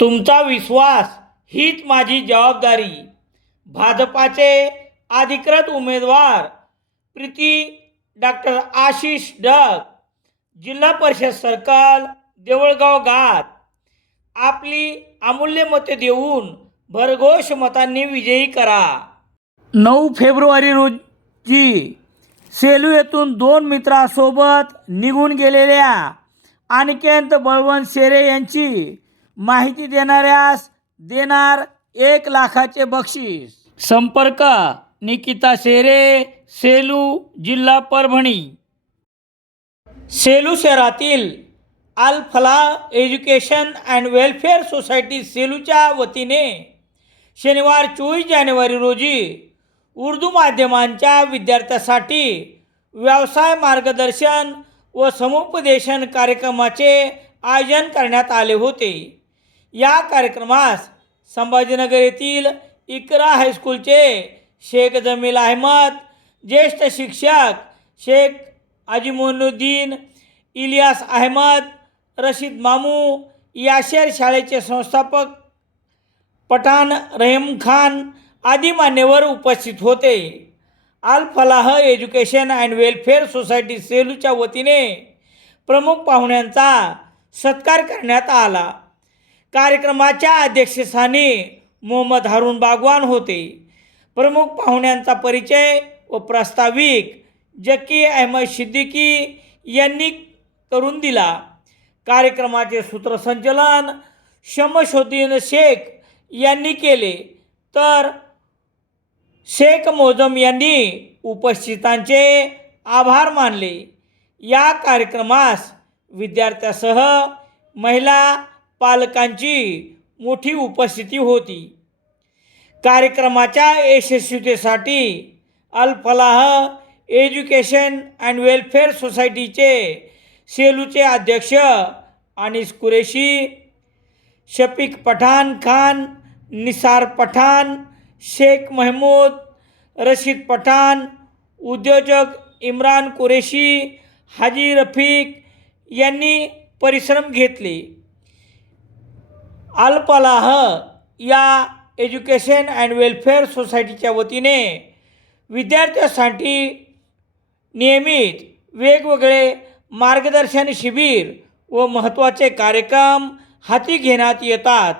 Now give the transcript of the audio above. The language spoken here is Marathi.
तुमचा विश्वास हीच माझी जबाबदारी. भाजपाचे अधिकृत उमेदवार प्रीती डॉक्टर आशिष डग, जिल्हा परिषद सर्कल, देऊळगाव घाट. आपली अमूल्य मते देऊन भरघोष मतांनी विजयी करा. 9 फेब्रुवारी रोजी सेलू येथून 2 मित्रांसोबत निघून गेलेल्या अनिकेत बळवंत शेरे यांची माहिती देणाऱ्यास देणार 1 लाखाचे बक्षीस. संपर्क निकिता शेरे, सेलू, जिल्हा परभणी. सेलू शहरातील अल फलाह एज्युकेशन अँड वेलफेअर सोसायटी सेलूच्या वतीने शनिवार 24 जानेवारी रोजी उर्दू माध्यमांच्या विद्यार्थ्यांसाठी व्यवसाय मार्गदर्शन व समुपदेशन कार्यक्रमाचे आयोजन करण्यात आले होते. या कार्यक्रमास संभाजीनगर येथील इकरा हायस्कूलचे शेख जमील अहमद, ज्येष्ठ शिक्षक शेख अजिमुद्दीन, इलियास अहमद, रशीद मामू, याशर शाळेचे संस्थापक पठाण रहीम खान आदी मान्यवर उपस्थित होते. अल फलाह एज्युकेशन अँड वेलफेअर सोसायटी सेलूच्या वतीने प्रमुख पाहुण्यांचा सत्कार करण्यात आला. कार्यक्रमाच्या अध्यक्षस्थानी मोहम्मद हारून बागवान होते. प्रमुख पाहुण्यांचा परिचय व प्रास्ताविक जकी अहमद सिद्दीकी यांनी करून दिला. कार्यक्रमाचे सूत्रसंचालन शमशुद्दीन शेख यांनी केले, तर शेख मोजम यांनी उपस्थितांचे आभार मानले. या कार्यक्रमास विद्यार्थ्यांसह महिला पालकांची मोठी उपस्थिती होती. कार्यक्रमाच्या यशस्वीतेसाठी अल फलाह एज्युकेशन अँड वेलफेअर सोसायटीचे सेलूचे अध्यक्ष अनीस कुरेशी, शफीक पठाण खान, निसार पठाण, शेख महमूद, रशीद पठाण, उद्योजक इम्रान कुरेशी, हाजी रफीक यांनी परिश्रम घेतले. अल फलाह या एज्युकेशन अँड वेलफेअर सोसायटीच्या वतीने विद्यार्थ्यांसाठी नियमित वेगवेगळे मार्गदर्शन शिबिर व महत्त्वाचे कार्यक्रम हाती घेण्यात येतात.